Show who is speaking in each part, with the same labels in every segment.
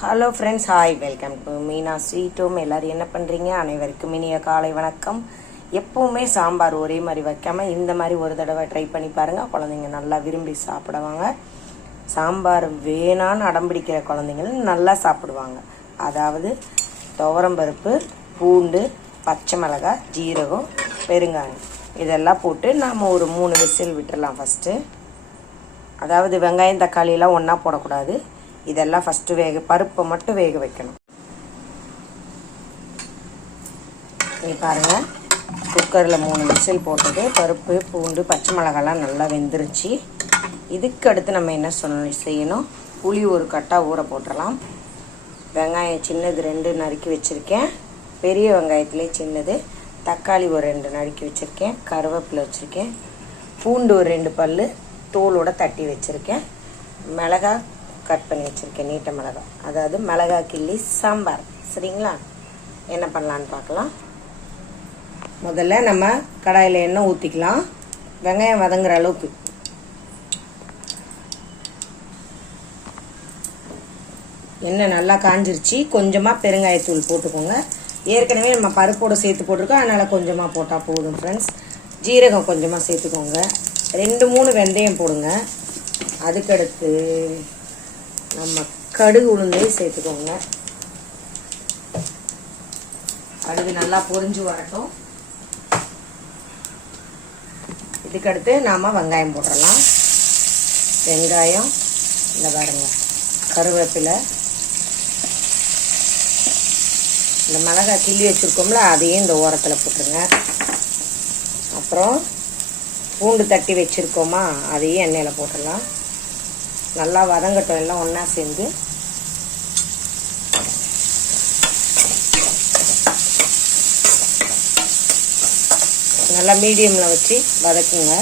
Speaker 1: Hello friends hi welcome to Meena ஸ்வீட்டும் எல்லோரும் என்ன பண்ணுறீங்க அனைவருக்கும் இனிய காலை வணக்கம். எப்போவுமே சாம்பார் ஒரே மாதிரி வைக்காமல் இந்த மாதிரி ஒரு தடவை ட்ரை பண்ணி பாருங்கள் குழந்தைங்க நல்லா விரும்பி சாப்பிடுவாங்க. சாம்பார் வேணான்னு அடம்பிடிக்கிற குழந்தைங்கள நல்லா சாப்பிடுவாங்க. அதாவது துவரம்பருப்பு பூண்டு பச்சை மிளகாய் ஜீரகம் பெருங்காயம். இதெல்லாம் போட்டு நாம் ஒரு மூணு விசில் விட்டுடலாம் ஃபஸ்ட்டு அதாவது வெங்காயம் தக்காளியெல்லாம் ஒன்றா போடக்கூடாது. இதெல்லாம் ஃபஸ்ட்டு வேக பருப்பை மட்டும் வேக வைக்கணும். நீ பாருங்கள் குக்கரில் மூணு விசில் போட்டது பருப்பு பூண்டு பச்சை மிளகாலாம் நல்லா வெந்துருச்சு. இதுக்கு அடுத்து நம்ம என்ன சொன்ன செய்யணும்? புளி ஒரு கட்டாக ஊற போட்டுடலாம் வெங்காயம் சின்னது ரெண்டு நறுக்கி வச்சுருக்கேன். பெரிய வெங்காயத்துலேயே சின்னது. தக்காளி ஒரு ரெண்டு நறுக்கி வச்சுருக்கேன். கருவேப்பிலை வச்சுருக்கேன். பூண்டு ஒரு ரெண்டு பல் தோலோடு தட்டி வச்சுருக்கேன். மிளகாய் கட் பண்ணி வச்சுருக்கேன் நீட்ட மிளகா. அதாவது மிளகா கிள்ளி சாம்பார். சரிங்களா? என்ன பண்ணலான்னு பார்க்கலாம். முதல்ல நம்ம கடாயில் எண்ணெய் ஊற்றிக்கலாம் வெங்காயம் வதங்குற அளவுக்கு. எண்ணெய் நல்லா காஞ்சிருச்சு. கொஞ்சமாக பெருங்காயத்தூள் போட்டுக்கோங்க. ஏற்கனவே நம்ம பருப்போடு சேர்த்து போட்டிருக்கோம். அதனால் கொஞ்சமாக போட்டால் போதும் ஃப்ரெண்ட்ஸ் ஜீரகம் கொஞ்சமாக சேர்த்துக்கோங்க. ரெண்டு மூணு வெந்தயம் போடுங்க. அதுக்கடுத்து நம்ம கடுகு உளுந்தையும் சேர்த்துக்கோங்க. கடுகு நல்லா பொரிஞ்சு வரட்டும். இதுக்கடுத்து நாம் வெங்காயம் போட்டுடலாம் வெங்காயம் இந்த பாருங்க கருவேப்பிலை இந்த மிளகாய் கிள்ளி வச்சுருக்கோம்ல அதையும் இந்த ஓரத்தில் போட்டுருங்க. அப்புறம் பூண்டு தட்டி வச்சுருக்கோமா அதையும் எண்ணெயில் போட்டுடலாம் நல்லா வதங்கட்டும் எல்லாம் ஒன்றா சேர்ந்து. நல்லா மீடியமில் வச்சு வதக்குங்க.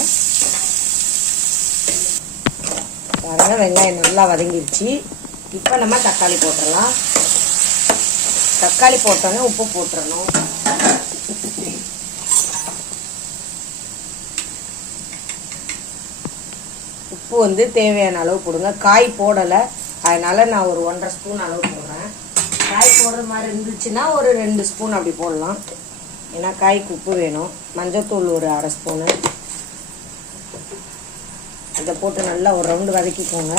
Speaker 1: பாருங்க வெங்காயம் நல்லா வதங்கிருச்சு. இப்போ நம்ம தக்காளி போட்டுடலாம் தக்காளி போட்டோன்னே உப்பு போட்டுறணும். உப்பு வந்து தேவையான அளவு போடுங்க. காய் போடலை. அதனால் நான் ஒரு ஒன்றரை ஸ்பூன் அளவு போடுறேன். காய் போடுற மாதிரி இருந்துச்சுன்னா ஒரு ரெண்டு ஸ்பூன் அப்படி போடலாம். ஏன்னா காய்க்கு உப்பு வேணும். மஞ்சத்தூள் ஒரு அரை ஸ்பூனு. அதை போட்டு நல்லா ஒரு ரவுண்டு வதக்கிக்கோங்க.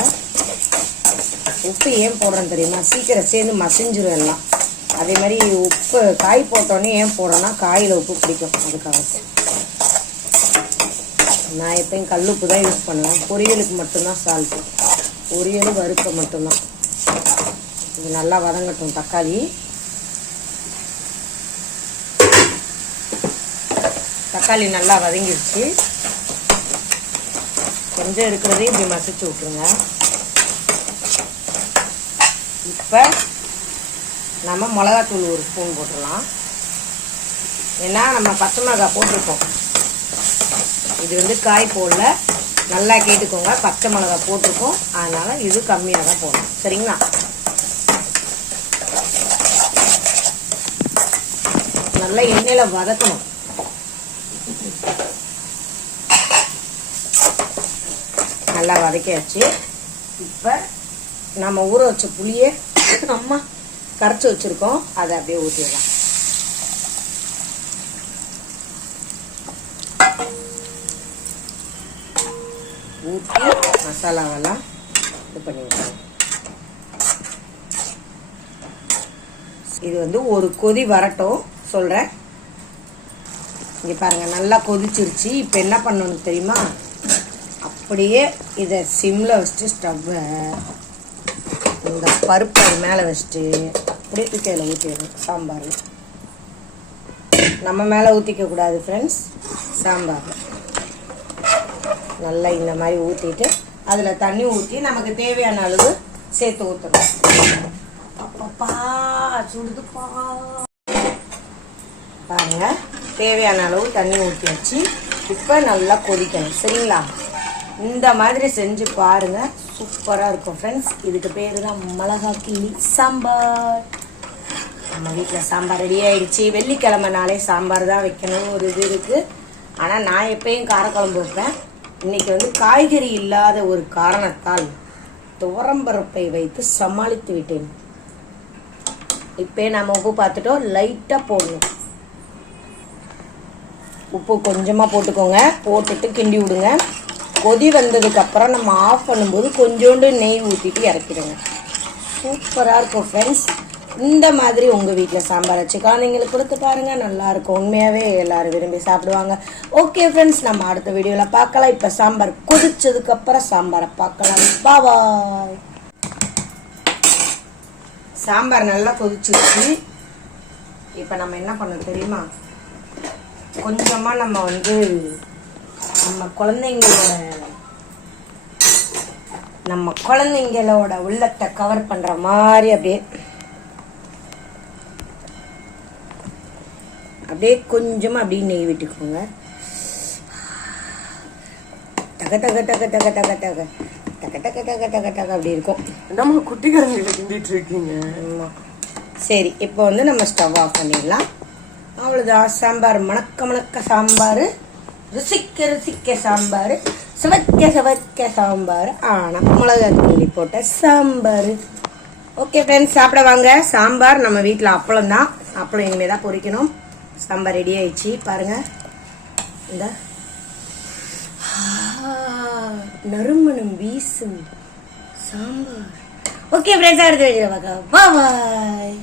Speaker 1: உப்பு ஏன் போடுறேன்னு தெரியுமா? சீக்கிரம் சேர்ந்து மசிஞ்சிரும் எல்லாம். அதே மாதிரி உப்பு காய் போட்டோன்னே ஏன் போடுறோன்னா காயில் உப்பு பிடிக்கும். அதுக்காக. நான் எப்பயும் கல் உப்பு தான் யூஸ் பண்ணுவேன். பொரியலுக்கு மட்டும்தான் சால்ட்டு பொரியல் வறுக்க மட்டும்தான். இது நல்லா வதங்கட்டும். தக்காளி. தக்காளி நல்லா வதங்கிடுச்சு. கொஞ்சம் இருக்கிறதே இப்படி மசிச்சு விட்ருங்க இப்போ நம்ம மிளகாத்தூள் ஒரு ஸ்பூன் போட்டுடலாம். ஏன்னா நம்ம பச்சை மிளகாய் போட்டிருக்கோம். இது வந்து காய் போடல. நல்லா கேட்டுக்கோங்க. பச்சை மிளகா போட்டிருக்கோம். அதனால் இது கம்மியாக தான் போடணும். சரிங்களா? நல்லா எண்ணெயில் வதக்கணும். நல்லா வதக்கியாச்சு. இப்போ நம்ம ஊற வச்ச புளியை நம்ம கரைச்சி வச்சுருக்கோம். அதை அப்படியே ஊற்றிடலாம் ஊற்றி மசாலாவெல்லாம் இது பண்ணி விட்டுருவோம் இது வந்து ஒரு கொதி வரட்டும் சொல்கிறேன் இங்கே பாருங்கள் நல்லா கொதிச்சிருச்சு. இப்போ என்ன பண்ணணும் தெரியுமா? அப்படியே இதை சிம்மில் வச்சுட்டு ஸ்டவ்வை இந்த பருப்பை மேலே வச்சுட்டு அப்படியே தூக்கையில் ஊற்றிடணும் சாம்பார் நம்ம மேலே ஊற்றிக்க கூடாது ஃப்ரெண்ட்ஸ் சாம்பார். நல்லா இந்த மாதிரி ஊற்றிட்டு அதில் தண்ணி ஊற்றி நமக்கு தேவையான அளவு சேர்த்து ஊற்றணும் அப்பப்பா சுடுதுப்பா. பாருங்க தேவையான அளவு தண்ணி ஊற்றி வச்சு இப்போ நல்லா கொதிக்கணும். சரிங்களா? இந்த மாதிரி செஞ்சு பாருங்க சூப்பராக இருக்கும் ஃப்ரெண்ட்ஸ் இதுக்கு பேர் தான் மிளகா கிளி சாம்பார். நம்ம வீட்டில் சாம்பார் ரெடி ஆயிடுச்சு. வெள்ளிக்கிழமைனாலே சாம்பார் தான் வைக்கணும் ஒரு இது இருக்குது ஆனால் நான் எப்பயும் காரக்குழம்பு வைப்பேன். இன்னைக்கு வந்து காய்கறி இல்லாத ஒரு காரணத்தால் துவரம்பருப்பை வைத்து சமாளித்து விட்டேன். இப்போ நம்ம உப்பு பார்த்துட்டோம். லைட்டாக போடணும். உப்பு கொஞ்சமாக போட்டுக்கோங்க. போட்டுட்டு கிண்டி விடுங்க. கொதி வந்ததுக்கு அப்புறம் நம்ம ஆஃப் பண்ணும்போது கொஞ்சோண்டு நெய் ஊற்றிட்டு இறக்கிடுங்க. சூப்பராக இருக்கும் ஃப்ரெண்ட்ஸ் இந்த மாதிரி உங்கள் வீட்டில் சாம்பார் வச்சு குழந்தைங்களுக்கு கொடுத்து பாருங்கள் நல்லாயிருக்கும் உண்மையாகவே எல்லாரும் விரும்பி சாப்பிடுவாங்க. ஓகே ஃப்ரெண்ட்ஸ் நம்ம அடுத்த வீடியோவில் பார்க்கலாம். இப்போ சாம்பார் கொதிச்சதுக்கப்புறம் சாம்பாரை பார்க்கலாம். பாபாய் சாம்பார் நல்லா கொதிச்சிருச்சு. இப்போ நம்ம என்ன பண்ண தெரியுமா? கொஞ்சமாக நம்ம வந்து நம்ம குழந்தைங்களோட நம்ம குழந்தைங்களோட உள்ளத்தை கவர் பண்ணுற மாதிரி அப்படியே அப்படியே கொஞ்சமா அப்படியே நெய் விட்டுக்கோங்க. டக டக டக டக டக டக டக டக டக டக டக அப்படி இருக்கும்.
Speaker 2: நம்ம குட்டிக்காரங்களை கிண்டிட்டு இருக்கீங்க.
Speaker 1: சரி இப்போ வந்து நம்ம ஸ்டவ் ஆஃப் பண்ணிடலாம். அவ்வளோதான் சாம்பார் மணக்க மணக்க சாம்பார். ருசிக்க ருசிக்க சாம்பார். சுவைக்க சுவைக்க சாம்பார். ஆனால் மிளகா கிள்ளி போட்ட சாம்பார். ஓகே ஃப்ரெண்ட்ஸ் சாப்பிட வாங்க. சாம்பார் நம்ம வீட்டில் அப்பளம் தான் அப்பளம் இனிமேல் தான் பொரிக்கணும் சாம்பார் ரெடி ஆயிடுச்சு. பாருங்க. இந்த. நறுமணம் வீசும் சாம்பார். ஓகே ஃப்ரெண்ட்ஸ் அடுத்த வீடியோ பார்க்க பாய்